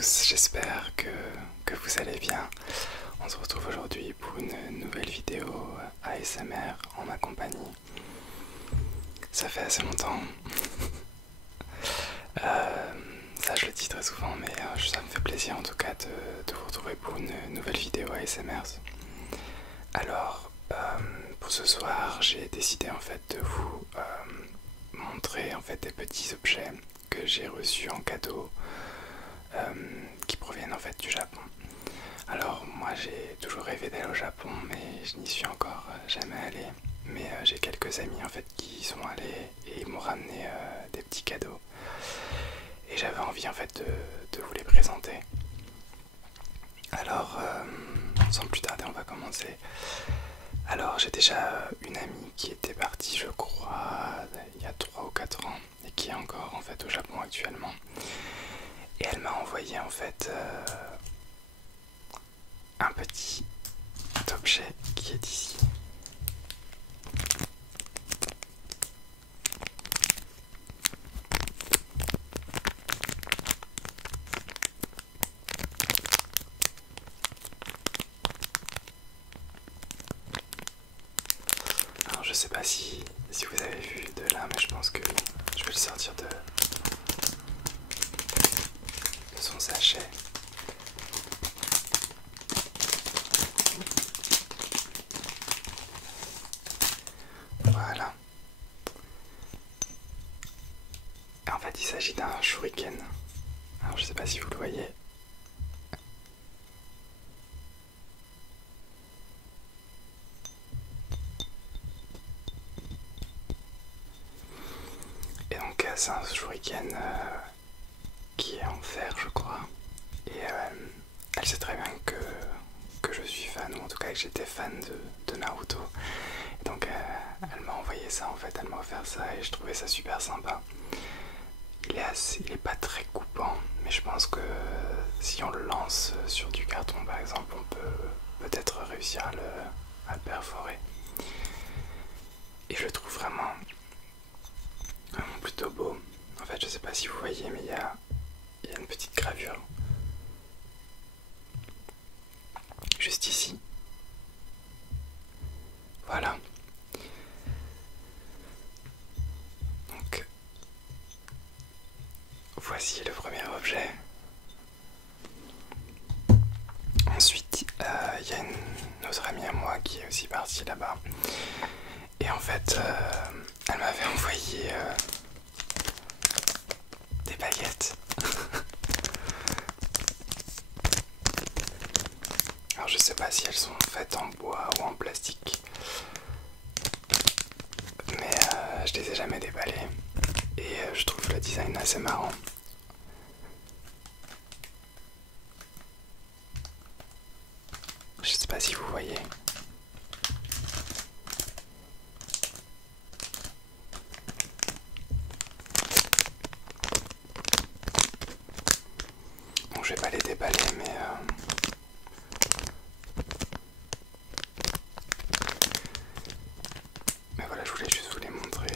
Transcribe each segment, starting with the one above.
tous, j'espère que vous allez bien. On se retrouve aujourd'hui pour une nouvelle vidéo ASMR en ma compagnie. Ça fait assez longtemps. Ça je le dis très souvent, mais ça me fait plaisir en tout cas de vous retrouver pour une nouvelle vidéo ASMR. Alors, pour ce soir, j'ai décidé en fait de vous montrer en fait des petits objets que j'ai reçus en cadeau qui proviennent en fait du Japon. Alors moi j'ai toujours rêvé d'aller au Japon, mais je n'y suis encore jamais allé. Mais j'ai quelques amis en fait qui y sont allés et ils m'ont ramené des petits cadeaux. Et j'avais envie en fait de vous les présenter. Alors sans plus tarder on va commencer. Alors j'ai déjà une amie qui était partie je crois il y a 3 ou 4 ans et qui est encore en fait au Japon actuellement. Et elle m'a envoyé en fait un petit objet qui est ici. Alors je sais pas si vous avez vu de là, mais je pense que je vais le sortir de son sachet. Voilà. Et en fait il s'agit d'un shuriken. Alors je sais pas si vous le voyez. Et donc c'est un shuriken qui est en fer je crois. Et elle sait très bien que je suis fan, ou en tout cas que j'étais fan de Naruto. Et donc elle m'a envoyé ça en fait, elle m'a offert ça et je trouvais ça super sympa. Il est pas très coupant, mais je pense que si on le lance sur du carton par exemple, on peut peut-être réussir à le perforer. Et je le trouve vraiment plutôt beau. En fait je sais pas si vous voyez, mais il y a une petite gravure juste ici. Voilà. Donc voici le premier objet. Ensuite, il y a une autre amie à moi qui est aussi partie là-bas. Et en fait, elle m'avait envoyé des baguettes. Alors je sais pas si elles sont faites en bois ou en plastique. Mais je les ai jamais déballées. Et je trouve le design assez marrant. Je sais pas si vous voyez. Bon, je vais pas les déballer, mais voilà, je voulais juste vous les montrer.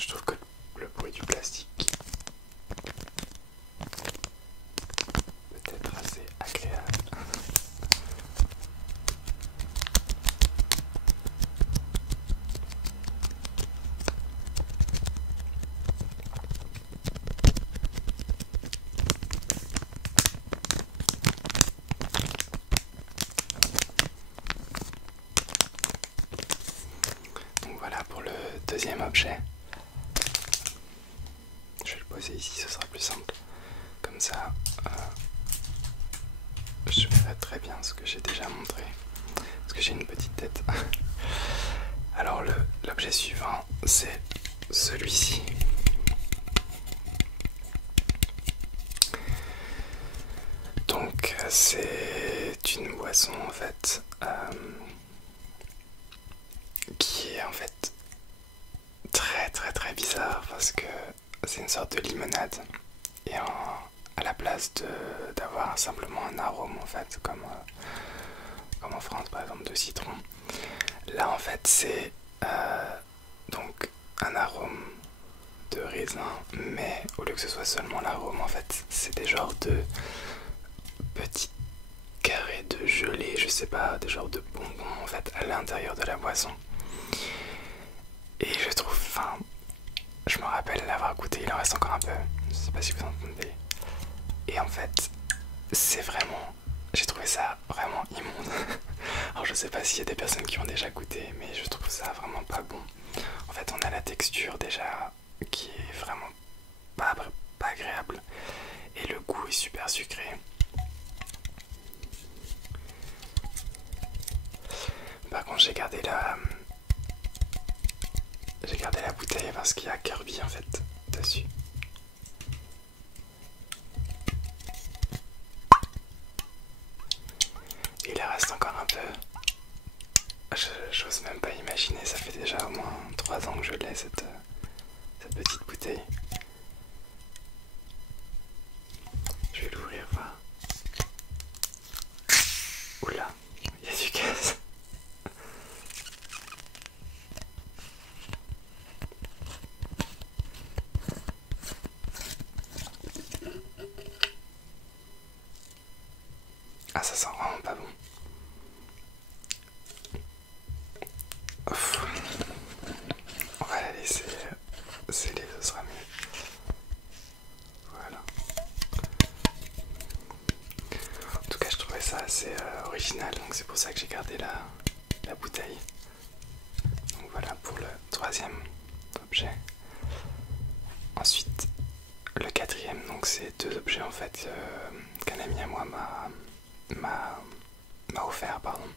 Je trouve que le bruit du plastique peut être assez agréable. Donc voilà pour le deuxième objet. Je vais le poser ici, ce sera plus simple. Comme ça, je verrai très bien ce que j'ai déjà montré. Parce que j'ai une petite tête. Alors l'objet suivant, c'est celui-ci. Donc c'est une boisson en fait qui est en fait très bizarre parce que c'est une sorte de limonade et à la place d'avoir simplement un arôme en fait comme en France par exemple de citron, là en fait c'est donc un arôme de raisin, mais au lieu que ce soit seulement l'arôme, en fait, c'est des genres de petits carrés de gelée, je sais pas, des genres de bonbons en fait à l'intérieur de la boisson. Et je trouve, enfin, je me rappelle l'avoir goûté, il en reste encore un peu, je sais pas si vous entendez. Et en fait, c'est vraiment, j'ai trouvé ça vraiment immonde. Alors je sais pas s'il y a des personnes qui ont déjà goûté, mais je trouve ça vraiment pas bon. En fait, on a la texture déjà qui est vraiment pas agréable. Et le goût est super sucré. Par contre, j'ai gardé la bouteille parce qu'il y a Kirby en fait dessus. Il en reste encore un peu. J'ose même pas imaginer, ça fait déjà au moins 3 ans que je l'ai cette petite bouteille. Je vais l'ouvrir, voir. Oula, il y a du gaz. Ah, ça sent vraiment pas bon. Ouf. On va la laisser sceller, ce sera mieux. Voilà. En tout cas, je trouvais ça assez original, donc c'est pour ça que j'ai gardé la bouteille. Donc voilà pour le troisième objet. Ensuite, le quatrième, donc c'est 2 objets en fait qu'un ami à moi m'a offert, pardon.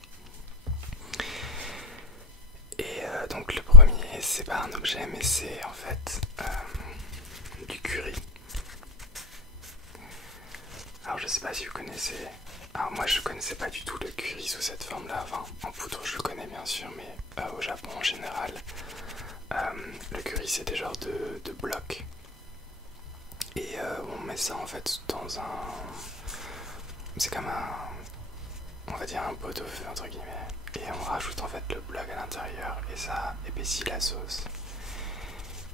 Et donc le premier, c'est pas un objet, mais c'est en fait du curry. Alors je sais pas si vous connaissez. Alors moi je connaissais pas du tout le curry sous cette forme là, enfin en poudre je le connais bien sûr, mais au Japon en général le curry c'est des genres de blocs. Et on met ça en fait dans un... C'est comme un... On va dire un pot au feu entre guillemets. Et on rajoute en fait le bloc à l'intérieur et ça épaissit la sauce.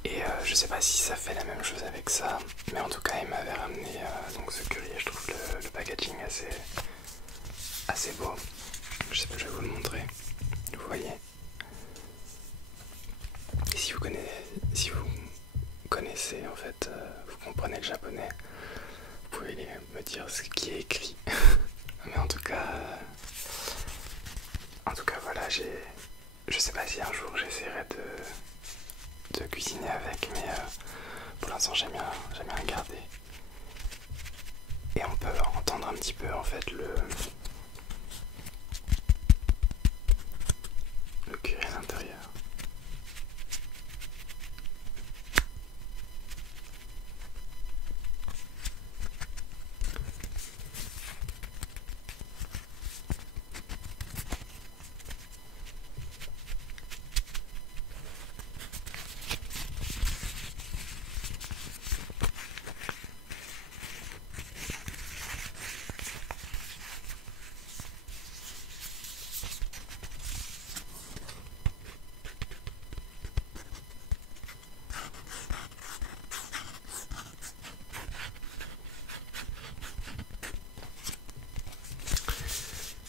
Et je sais pas si ça fait la même chose avec ça, mais en tout cas il m'avait ramené donc ce curry et je trouve le packaging assez beau. Je sais pas, je vais vous le montrer. Vous voyez. Et si vous connaissez en fait, vous comprenez le japonais, vous pouvez me dire ce qui est écrit. Mais en tout cas voilà, je sais pas si un jour j'essaierai de cuisiner avec, mais pour l'instant j'aime bien garder. Et on peut entendre un petit peu en fait le curry à l'intérieur.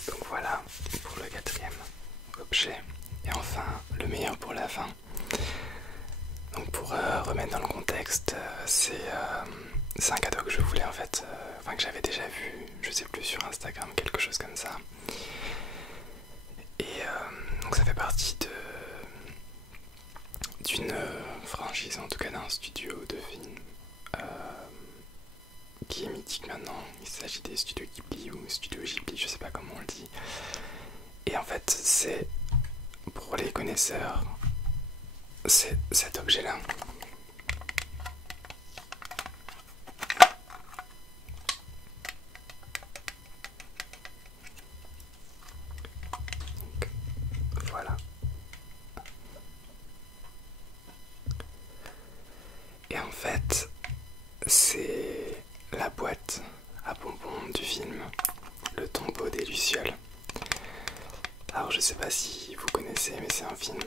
Donc voilà pour le quatrième objet. Et enfin, le meilleur pour la fin. Donc pour remettre dans le contexte, c'est un cadeau que je voulais en fait, enfin que j'avais déjà vu, je sais plus, sur Instagram, quelque chose comme ça. Et donc ça fait partie d'une franchise, en tout cas d'un studio de film qui est mythique maintenant. Il s'agit des studios Ghibli ou studio Ghibli, je sais pas comment on le dit. Et en fait, c'est, pour les connaisseurs, c'est cet objet-là. Voilà. Et en fait, c'est la boîte à bonbons du film Le Tombeau des Lucioles. Alors je sais pas si vous connaissez, mais c'est un film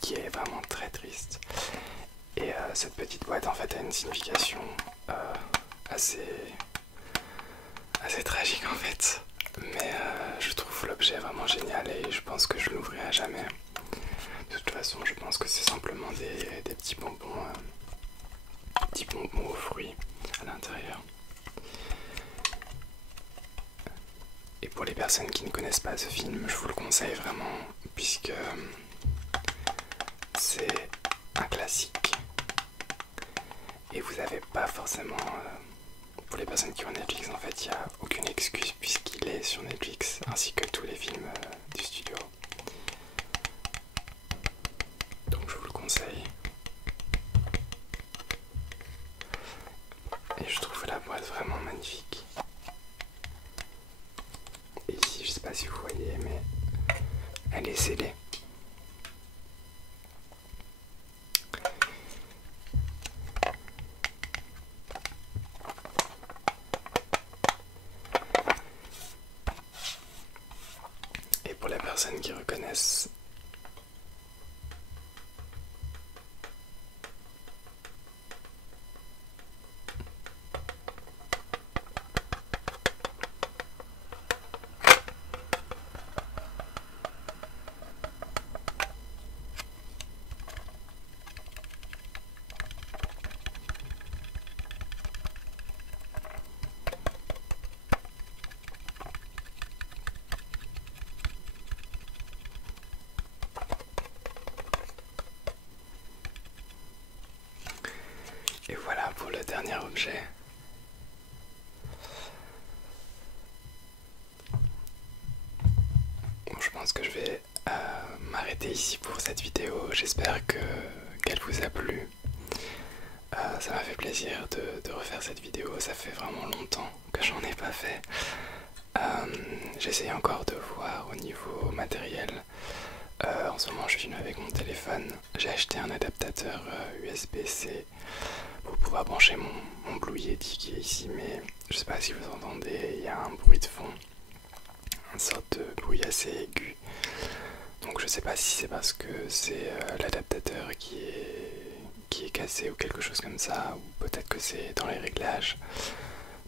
qui est vraiment très triste. Et cette petite boîte en fait a une signification assez tragique en fait. Mais je trouve l'objet vraiment génial et je pense que je l'ouvrirai à jamais. De toute façon, je pense que c'est simplement des petits bonbons aux fruits à l'intérieur. Et pour les personnes qui ne connaissent pas ce film, je vous le conseille vraiment puisque c'est un classique. Et vous n'avez pas forcément... pour les personnes qui ont Netflix, en fait, il n'y a aucune excuse puisqu'il est sur Netflix, ainsi que tous les films du studio. Donc je vous le conseille. Et je trouve la boîte vraiment magnifique. Et ici, je sais pas si vous voyez, mais elle est scellée. Et pour les personnes qui reconnaissent, et voilà pour le dernier objet. Bon, je pense que je vais m'arrêter ici pour cette vidéo. J'espère qu'elle vous a plu. Ça m'a fait plaisir de refaire cette vidéo. Ça fait vraiment longtemps que j'en ai pas fait. J'essaye encore de voir au niveau matériel. En ce moment je filme avec mon téléphone. J'ai acheté un adaptateur USB-C pour pouvoir brancher mon Blue Yeti qui est ici, mais je sais pas si vous entendez, il y a un bruit de fond, une sorte de bruit assez aigu. Donc je sais pas si c'est parce que c'est l'adaptateur qui est cassé ou quelque chose comme ça, ou peut-être que c'est dans les réglages.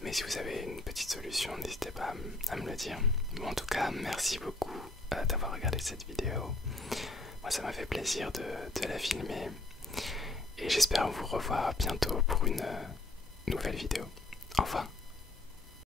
Mais si vous avez une petite solution, n'hésitez pas à me le dire. Bon, en tout cas, merci beaucoup d'avoir regardé cette vidéo. Moi, ça m'a fait plaisir de la filmer. Et j'espère vous revoir bientôt pour une nouvelle vidéo. Au revoir.